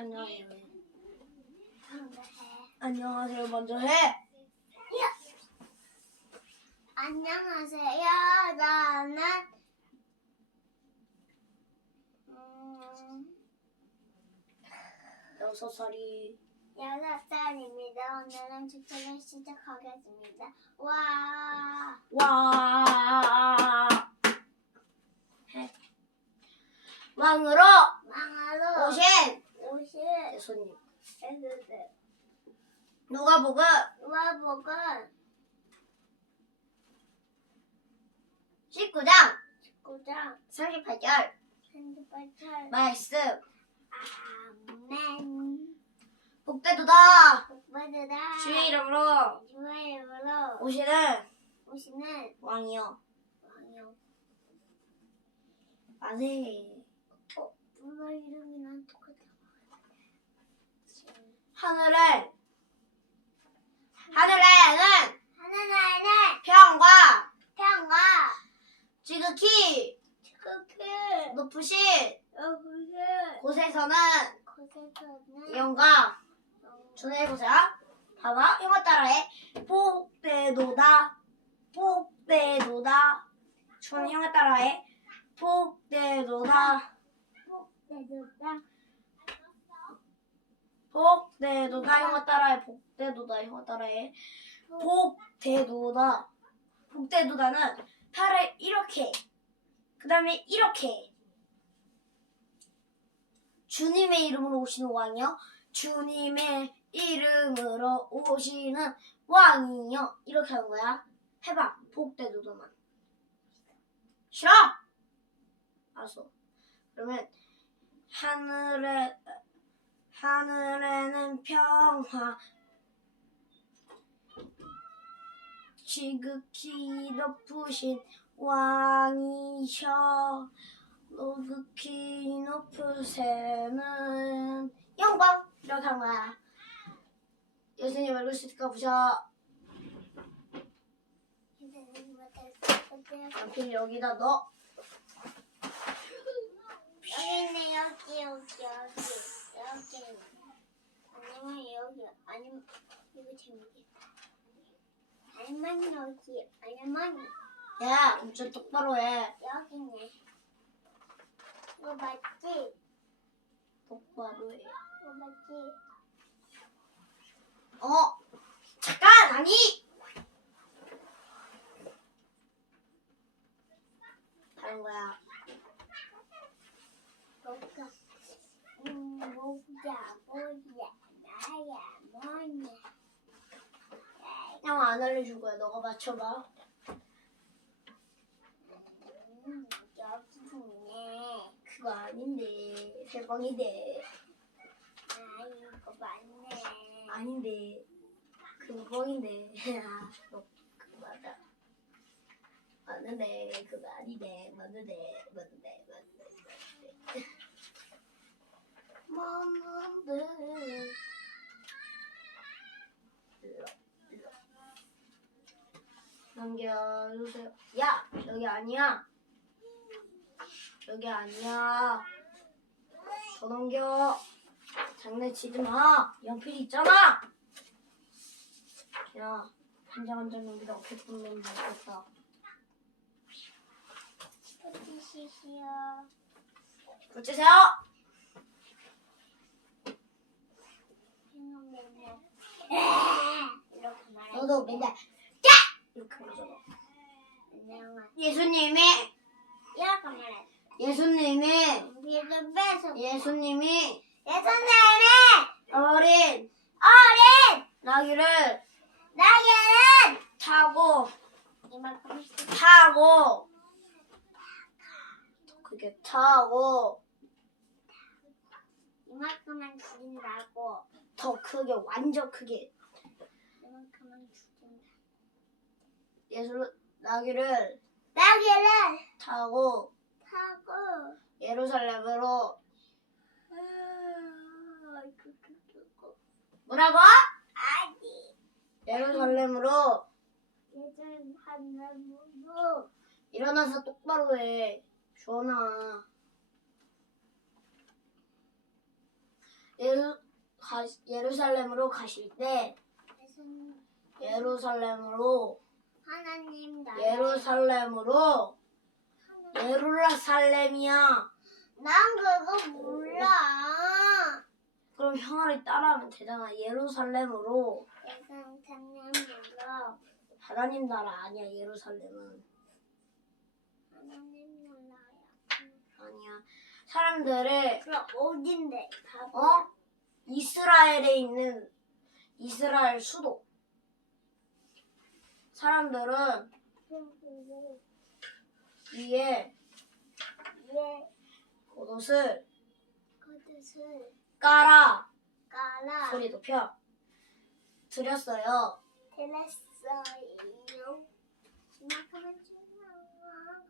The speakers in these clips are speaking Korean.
안녕하세요. 먼저 해. 안녕하세요. 먼저 해. 안녕하세요. 나는 음, 여섯 살이 여섯 살입니다. 오늘은 주차를 시작하겠습니다. 와, 와. 해. 왕으로 손님. 애들들. 누가복음 누가복음 19장 19장 38절 38절 말씀 아멘. 복되도다 복받으라. 주의 이름으로 주의 이름으로 오시는 오시는 왕이여 왕이요. 어, 누나 이름이랑 똑같아. 하늘에 하늘에는 하나나는 평과 평화 지극히 그렇게 높으신 여기서 곳에서는 곳에서는 영광 전해보세요 봐봐 형아 따라해 복되도다 복되도다. 주원 형아 따라해 복되도다. 내줬다 복되도다. 형아 따라해. 복되도다. 형아 따라해. 복되도다. 복되도다는 팔을 이렇게 그 다음에 이렇게. 주님의 이름으로 오시는 왕이요. 주님의 이름으로 오시는 왕이요. 이렇게 하는 거야. 해봐. 복되도다만. 싫어! 알았어. 그러면 하늘에 하늘에는 평화. 지극히 높으신 왕이셔. 높이 높으세는 영광. 이렇게 한 거야. 예수님 수 있을까 보자 연필 여기다 넣어. 여기 여기 여기 여기 여기 아니면 여기 아니면 이거 재밌겠다 아니면 여기 아니면 야 운전 똑바로 해. 여기네. 이거 맞지? 똑바로 해. 이거 맞지? 어? 잠깐! 아니! 다른 거야. 뭐야 나야 뭐냐 형안 알려줄 거야 너가 맞춰봐 음 그거 아닌데 세방인데 아 이거 맞네 아닌데 그거 뻥인데 아, 너 그거 맞아 맞는데 그거 아닌데 맞는데 맞는데 맞는데 맞는데 넘겨주세요 야 여기 아니야 여기 아니야 더 넘겨 장난치지 마. 연필 있잖아. 야, 한장 한장 여기다 어떻게 보면 되겠다. 해주시시오 붙이세요. 생각맨날 이렇게 말해 너도 맨날 야 이렇게 말하잖아. 안녕하 예수님이 이렇게 말해 예수님이 비를 빼서 예수님이 예수님의 어린 어린 나귀를 나에는 타고 이만큼 타고 그게 타고 이만큼만 죽인다고 더 크게 완전 크게 이만큼만 죽인다 예수 나귀를 나귀를 타고 타고 예루살렘으로 아, 그, 그, 그, 그. 뭐라고? 아니 예루살렘으로 예전 한나무도 일어나서 똑바로 해. 주원아. 예루, 가, 예루살렘으로 가실 때 예루살렘으로 하나님 나라 예루살렘으로 예루살렘이야. 난 그거 몰라 그럼 형아를 따라하면 되잖아. 예루살렘으로 몰라 하나님 나라 아니야. 예루살렘은 하나님 나라야 아니야. 사람들을 그럼 어딘데 바보 어 이스라엘에 있는 이스라엘 수도. 사람들은 위에 왜 옷을 그것을 깔아 깔아 소리 높여 드렸어요. 들었어 요 이만큼만 주나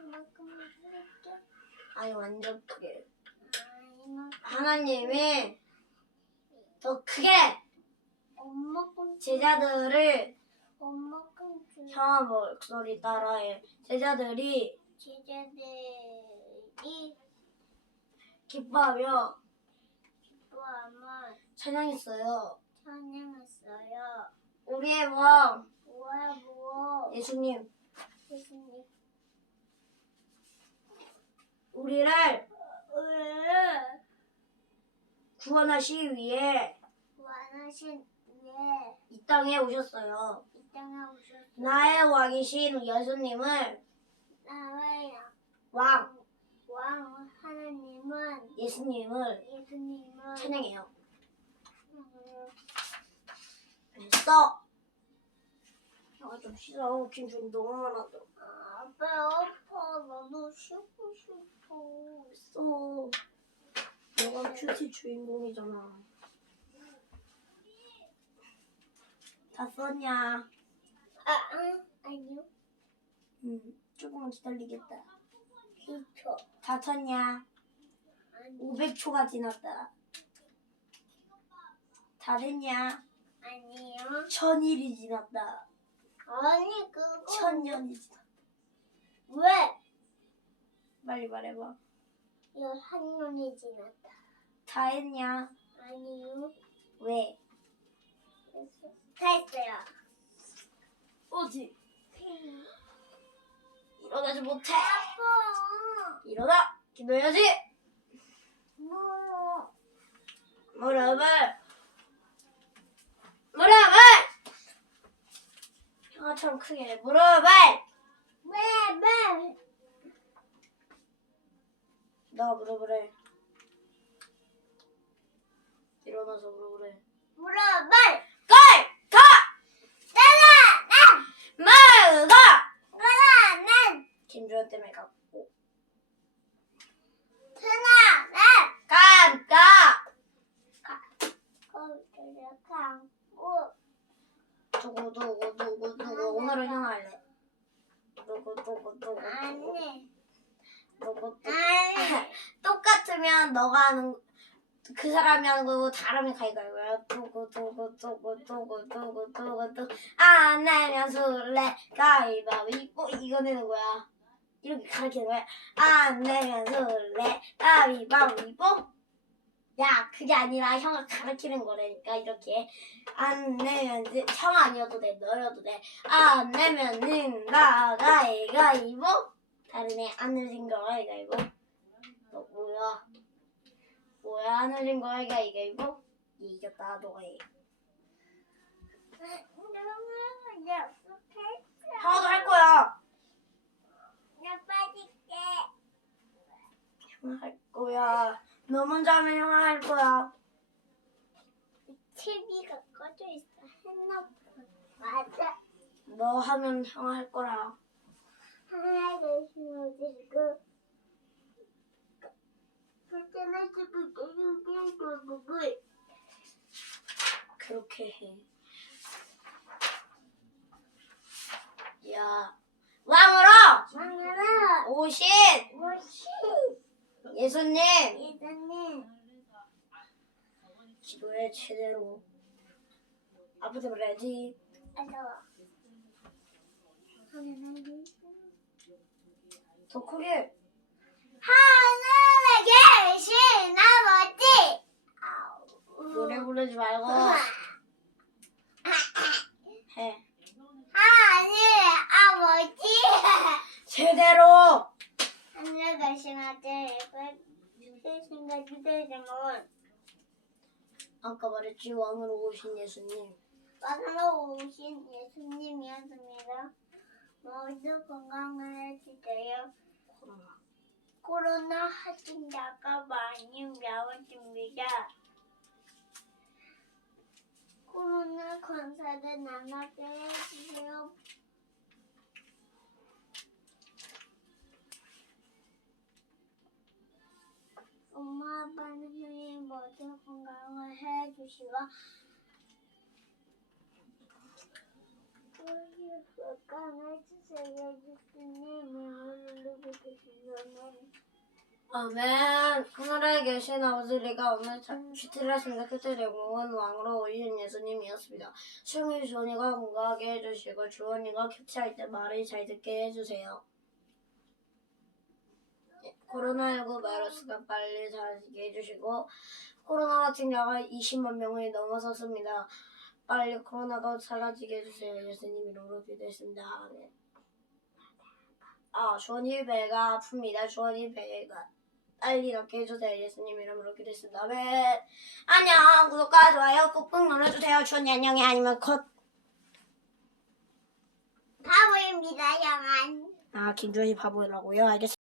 이만큼만 줄게 아니 완전 크게. 아 이만큼 하나님이 더 크게 엄마 제자들을 엄마 건 줄. 형아 목소리 따라해. 제자들이 제자들이 기뻐하며 또아마 찬양했어요. 찬양했어요. 우리의 왕 뭐야 뭐 예수님 예수님 우리를 왜 구원하시기 위해 원하신 왜이 땅에 오셨어요. 이 땅에 오셨어? 나의 왕이신 예수님을 나의 왕 왕 하나님은 예수님을 예수님은 찬양해요. 음, 됐어. 형 아좀 쉬어. 김준이 너무 많아져. 아, 배 아파 나도 쉬고 싶어. 됐어. 너가 큐티 주인공이잖아. 다 썼냐? 아, 아 아니요 응. 조금만 기다리겠다. 1초 다? 아니 500초가 지났다. 다 됐냐? 아니요 천일이 지났다. 아니 그거 천년이 지났다. 왜 빨리 말해봐. 열한 년이 지났다. 다 했냐? 아니요 왜? 다 했어요. 어디? 일어나지 못해. 아빠 일어나! 기도해야지! 뭐 무릎을! 무릎을! 형아처럼 크게 왜? 너 무릎을 해. 일어나서 무릎을 해. 물어볼! 걸! 가! 따라! 난! 말가! 따라! 난! 김주현 때문에 갔고. 따라! 난! 가! 가! 거기를 감고 누구 누구 누구 누구 오늘은 형 할래. 누구 누구 누구 안 누구 해. 누구 누구 아니. 똑같으면 너가 하는 그 사람이 하는 거고 다르면 가위가위야 두고 두고 두고 두고 두고 두고 두고 안 내면 술래. 가위바위보. 이거 내는 거야. 이렇게 가르치는 거야. 안 내면 술래. 가위바위보 야 그게 아니라 형을 가르치는 거라니까 이렇게. 안 내면 는- 형 아니어도 돼 너여도 돼안 내면 는다 가위가위보. 다르네 안 내면 거 가위가위보. 너 뭐야? 뭐야 거야 이가 이가 이거 이겼다 너가 해. 형아도 할 거야. 나 빠질게. 형아 할 거야 너 먼저 하면 형아 할 거야. TV가 꺼져 있어. 핸드폰. 맞아. 너 하면 형아 할 거라. 하나, 둘, 셋, 넷, 일곱. 하나, 둘, 셋, 넷, 일곱, 여덟. 그렇게 해. 야, 왕으로 왕으로! 50! 제대로 아프다 그래야지 안더워 더 크게 하늘에게 신나머지 노래 부르지 말고 해 하늘 아버지 제대로 하늘에 신나지 신나지 되지만 아까 말했지 왕으로 오신 예수님. 왕으로 오신 예수님이었습니다. 모두 건강을 해주세요. 코로나. 코로나 확진자가 많이 나왔습니다. 코로나 검사를 나가게 해주세요. 엄마 아빠는 모두 건강을 해주시고 우리 건강을 해주세요. 예수님을 누르고 계시면 아멘. 하늘에 계신 아버지가 오늘 주티를 하십니다. 그때 대공은 왕으로 오신 예수님이었습니다. 수영이 주원이가 건강하게 해주시고 주원이가 캡치할 때 말을 잘 듣게 해주세요. 예, 코로나19 바이러스가 빨리 사라지게 해주시고 코로나 확진자가 20만 명을 넘어섰습니다. 빨리 코로나가 사라지게 해주세요. 예수님 이름으로 기도했습니다. 아멘. 아, 주원이 배가 아픕니다. 주원이 배가 빨리 낫게 해주세요. 예수님 이름으로 기도했습니다. 아멘. 안녕. 구독과 좋아요 꾹꾹 눌러주세요. 주원이 안녕히 아니면 컷. 바보입니다, 영안. 아, 김주원이 바보라고요? 알겠습니다.